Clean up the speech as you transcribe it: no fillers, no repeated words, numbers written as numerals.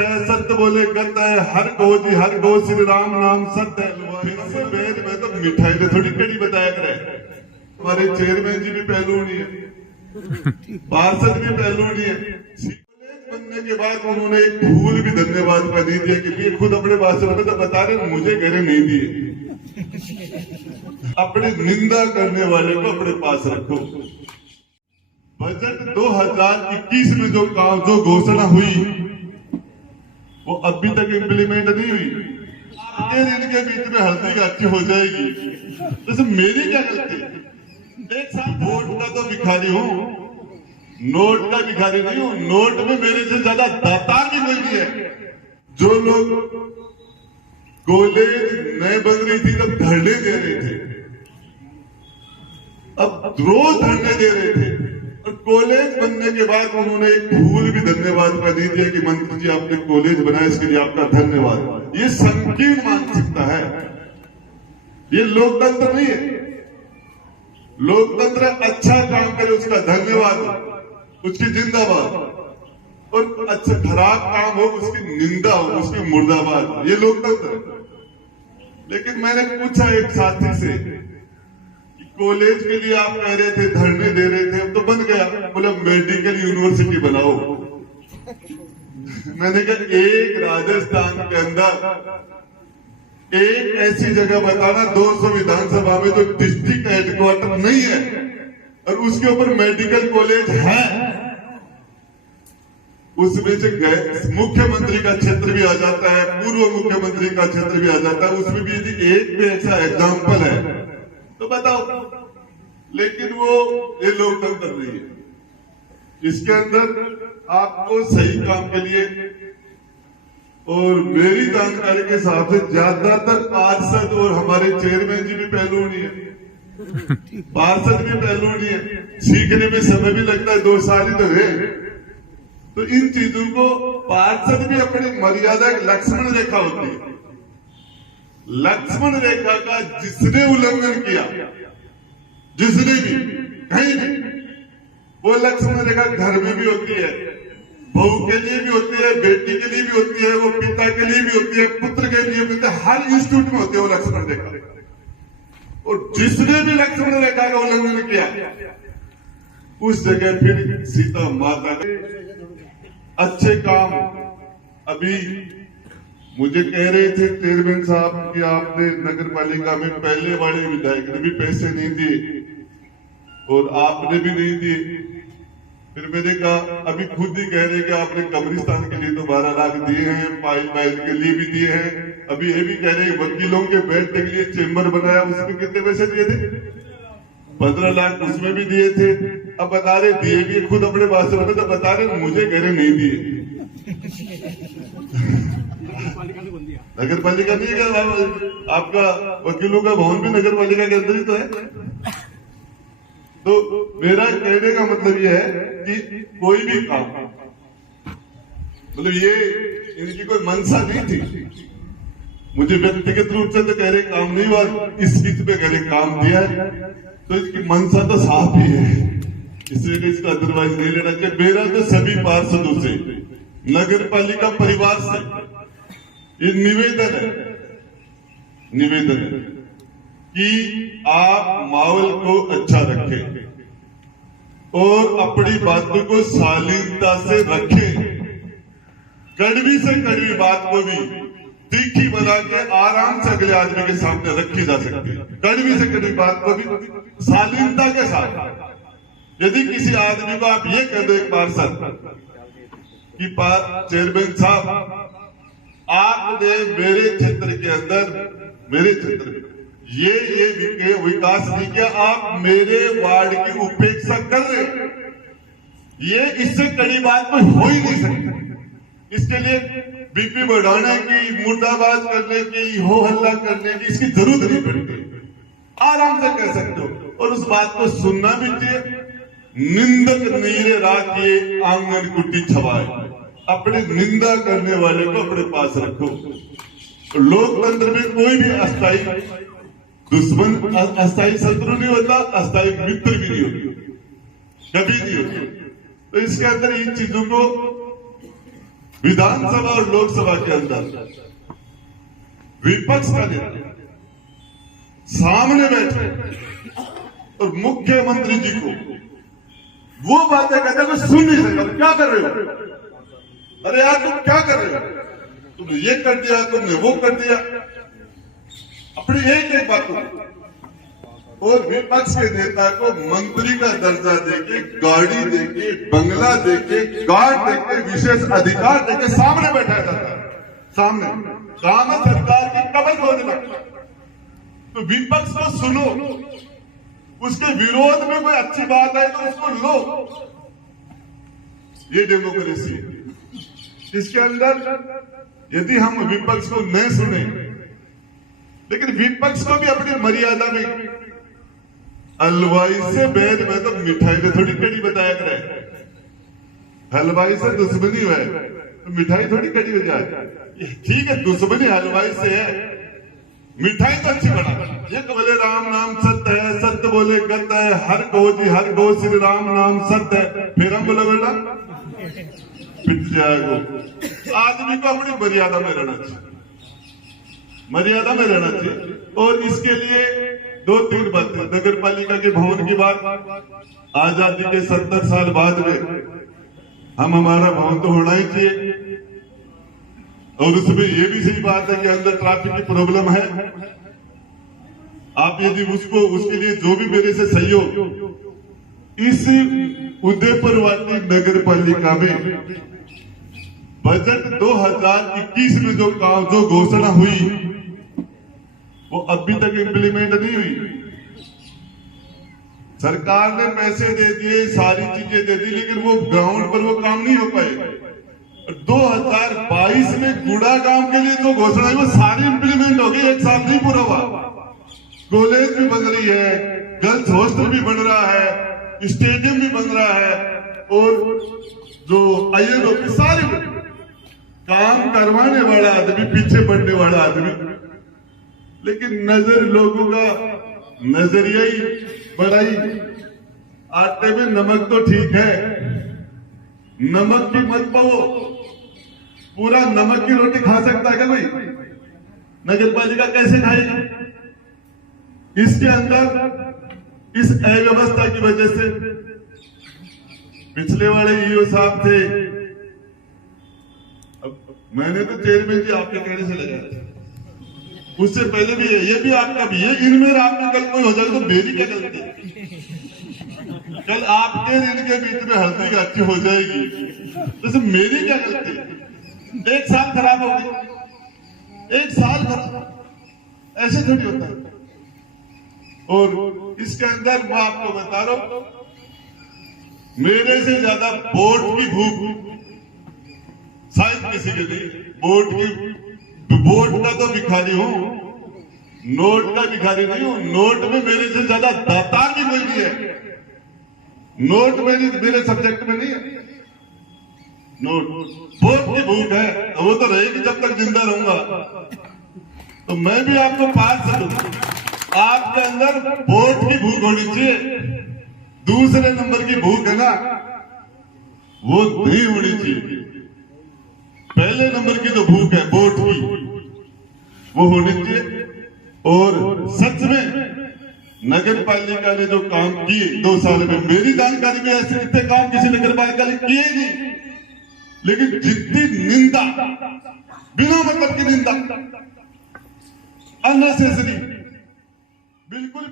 है, सत्य बोले गत है, हर गो जी हर गो श्री राम नाम सत्य है। वेद में तो मिठाई ने थोड़ी कड़ी बताया करे। हमारे चेयरमैन जी भी पहलू नहीं है, पार्षद भी पहलू नहीं है। बनने के बाद उन्होंने एक फूल भी धन्यवाद का नहीं दिया कि ये खुद अपने भाषण में तो बता रहे मुझे गहरे नहीं दिए। अपने निंदा करने वाले को अपने पास रखो। बजट 2021 में जो घोषणा हुई वो अभी तक इम्प्लीमेंट नहीं हुई। इनके बीच में हल्दी गाठी हो जाएगी, जैसे मेरी क्या गलती? एक साथ वोट का तो भिखारी हूँ, नोट का भिखारी नहीं हूं। नोट में मेरे से ज्यादा दाता भी कोई नहीं है। जो लोग कॉलेज नए बन रही थी तब धरने दे रहे थे, अब रोज धरने दे रहे थे, और कॉलेज बनने के बाद उन्होंने एक फूल भी धन्यवाद का नहीं दिया कि मंत्री जी आपने कॉलेज बनाया इसके लिए आपका धन्यवाद। ये संकीर्ण मानसिकता है, ये लोकतंत्र नहीं है। लोकतंत्र अच्छा काम करे उसका धन्यवाद, उसकी जिंदाबाद, और अच्छा खराब काम हो उसकी निंदा हो, उसकी मुर्दाबाद। ये लोकतंत्र। लेकिन मैंने पूछा एक साथी से कि कॉलेज के लिए आप कह रहे थे, धरने दे रहे थे, अब तो बन गया। बोला मेडिकल यूनिवर्सिटी बनाओ। मैंने कहा एक राजस्थान के अंदर एक ऐसी जगह बताना 200 विधानसभा में जो डिस्ट्रिक्ट हेडक्वार्टर नहीं है और उसके ऊपर मेडिकल कॉलेज है। उसमें से मुख्यमंत्री का क्षेत्र भी आ जाता है, पूर्व मुख्यमंत्री का क्षेत्र भी आ जाता है, उसमें भी यदि एक भी ऐसा एग्जाम्पल है तो बताओ। लेकिन वो ये लोकतंत्र नहीं है। इसके अंदर आपको सही काम के लिए, और मेरी जानकारी के हिसाब से ज्यादातर पार्षद और हमारे चेयरमैन जी भी पहलू नहीं है, पार्षद भी पहलू नहीं है। सीखने में समय भी लगता है, 2 साल ही तो है। तो इन चीजों को पार्षद भी अपनी मर्यादा लक्ष्मण रेखा होती है। लक्ष्मण रेखा का जिसने उल्लंघन किया, जिसने भी कहीं भी, वो लक्ष्मण रेखा घर में भी होती है, बहू के लिए भी होती है, बेटी के लिए भी होती है, वो पिता के लिए भी होती है, पुत्र के लिए भी होती है, हर इंस्टीट्यूट में होती है वो लक्ष्मण रेखा। और जिसने भी लक्ष्मण रेखा का उल्लंघन किया उस जगह फिर सीता माता के अच्छे काम। अभी मुझे कह रहे थे चेयरमैन साहब कि आपने नगर पालिका में पहले वाले विधायक ने भी पैसे नहीं दिए और आपने भी नहीं दिए। फिर मैंने कहा, अभी खुद ही कह रहे कि आपने कब्रिस्तान के लिए तो 12 लाख दिए हैं, पाइल के लिए भी दिए हैं। अभी ये भी कह रहे हैं वकीलों के बैठने के लिए चेंबर बनाया, उसमें कितने पैसे दिए थे? 15 लाख उसमें भी दिए थे। अब बता रहे दिए भी खुद अपने भाषण में, तो बता रहे मुझे कह रहे नहीं दिए। नगर पालिका नहीं है, आपका वकीलों का भवन भी नगर पालिका के अंदर ही तो है। तो मेरा कहने का मतलब यह है कि कोई भी काम, मतलब ये इनकी कोई मंशा नहीं थी। मुझे व्यक्तिगत रूप से तो कह रहे काम नहीं हुआ, इस हित पे कह रहे काम दिया है, तो इसकी मंशा तो साफ ही है, इसलिए इसका अदरवाइज नहीं लेना चाहिए। मेरा तो सभी पार्षदों से, नगर पालिका परिवार से ये निवेदन है कि आप माहौल को अच्छा रखें और अपनी बातों को शालीनता से रखें। कड़वी से कड़वी बात को भी तीखी बना के आराम से अगले आदमी के सामने रखी जा सकती है। कड़वी से कड़वी बात को भी शालीनता के साथ। यदि किसी आदमी को आप ये कह दो एक पार्षद कि चेयरमैन साहब आपने मेरे क्षेत्र के अंदर, मेरे क्षेत्र में ये विकास नहीं किया, आप मेरे वार्ड की उपेक्षा कर रहे, ये इससे कड़ी बात में हो ही नहीं सकती। इसके लिए बीपी बढ़ाने की, मुर्दाबाद करने की, हो हल्ला करने की इसकी जरूरत नहीं पड़ती। आराम से कह सकते हो और उस बात को सुनना भी चाहिए। निंदक नीरे रात ये आंगन कुटी छवाए। अपने निंदा करने वाले को अपने पास रखो। लोकतंत्र में कोई भी अस्थायी दुश्मन, अस्थायी शत्रु नहीं होता, अस्थायी मित्र भी नहीं होती, कभी नहीं होती। तो इसके अंदर इन चीजों को विधानसभा और लोकसभा के अंदर विपक्ष का नेता सामने बैठे और मुख्यमंत्री जी को वो बातें कहते हैं सुन नहीं सकता। क्या कर रहे हो? अरे यार तुम क्या कर रहे हो? तुमने ये कर दिया, तुमने वो कर दिया, अपनी एक एक बात को। और विपक्ष के नेता को मंत्री का दर्जा देके, गाड़ी देके, बंगला देके, गार्ड देके, विशेष अधिकार देके सामने बैठाया जाता है। सामने काम है सरकार की कमर खोलने लगता। तो विपक्ष को सुनो, उसके विरोध में कोई अच्छी बात है तो उसको लो। ये डेमोक्रेसी है। इसके अंदर यदि हम विपक्ष को न सुने, लेकिन विपक्ष को भी अपनी मर्यादा में, हलवाई से बैर में तो मिठाई में थोड़ी कड़ी बताया करे। हलवाई से दुश्मनी है तो मिठाई थोड़ी कड़ी हो जाए। ठीक है, दुश्मनी हलवाई से है, मिठाई तो अच्छी बना। ये बोले राम नाम सत्य है, सत्य बोले गत है, हर को श्री राम नाम सत्य है। फिर हम बोले बेटा पिट जाएगा। आदमी को अपनी मर्यादा में रहना चाहिए, मर्यादा में रहना चाहिए। और इसके लिए 2-3 बातें। नगर पालिका के भवन की बात, आजादी के 70 साल बाद में हमारा भवन तो होना ही चाहिए। और उसमें ये भी सही बात है कि अंदर ट्रैफिक की प्रॉब्लम है। आप यदि उसके लिए जो भी मेरे से सहयोग, इस उदयपुर वाली नगर पालिका में बजट 2021 में जो घोषणा हुई वो अभी तक इम्प्लीमेंट नहीं हुई। सरकार ने पैसे दे दिए, सारी चीजें दे दी, लेकिन वो ग्राउंड पर वो काम नहीं हो पाए। 2022 में गुड़ा गांव के लिए जो घोषणा है वो सारी इम्प्लीमेंट हो गई, 1 साल नहीं पूरा हुआ। कॉलेज भी बन रही है, गर्ल्स हॉस्टल भी बन रहा है, स्टेडियम भी बन रहा है, और जो आईएन ऑफिस सारे काम करवाने वाला आदमी, पीछे बढ़ने वाला आदमी। लेकिन नजर लोगों का नजरिया ही बढ़ाई। आटे में नमक तो ठीक है, नमक की मत पाओ। पूरा नमक की रोटी खा सकता है क्या कोई? नगर पालिका कैसे खाएगी? इसके अंदर इस अव्यवस्था की वजह से पिछले वाले ईओ साहब थे, मैंने तो चेयरमैन जी आपके कहने से लगाया, उससे पहले भी है, ये भी आपका भी है। इनमें आपका कल कोई हो जाए तो मेरी क्या गलती? कल आपके इनके बीच में हल्दी गाठी हो जाएगी, जैसे मेरी क्या गलती? 1 साल खराब हो गई, 1 साल खराब, ऐसे थोड़ी होता है। और इसके अंदर मैं आपको बता रहा हूं, मेरे से ज्यादा वोट की भूख शायद किसी के नहीं। वोट का तो भिखारी हूं, नोट का भिखारी नहीं हूं। नोट में मेरे से ज्यादा दातार भी कोई नहीं है। नोट मेरे सब्जेक्ट में नहीं है। नोट वोट की भूख है, वो तो रहेगी जब तक जिंदा रहूंगा। तो मैं भी आपको पास करूंगा, आपके अंदर वोट की भूख होनी चाहिए। दूसरे नंबर की भूख है ना, वो नहीं होनी चाहिए। पहले नंबर की जो भूख है वोट की, वो होनी चाहिए। और सच में नगर पालिका ने जो काम किए 2 साल में, मेरी जानकारी में ऐसे इतने काम किसी नगर पालिका ने किए ही नहीं। लेकिन जितनी निंदा, बिना मतलब की निंदा, अननेसेसरी, बिल्कुल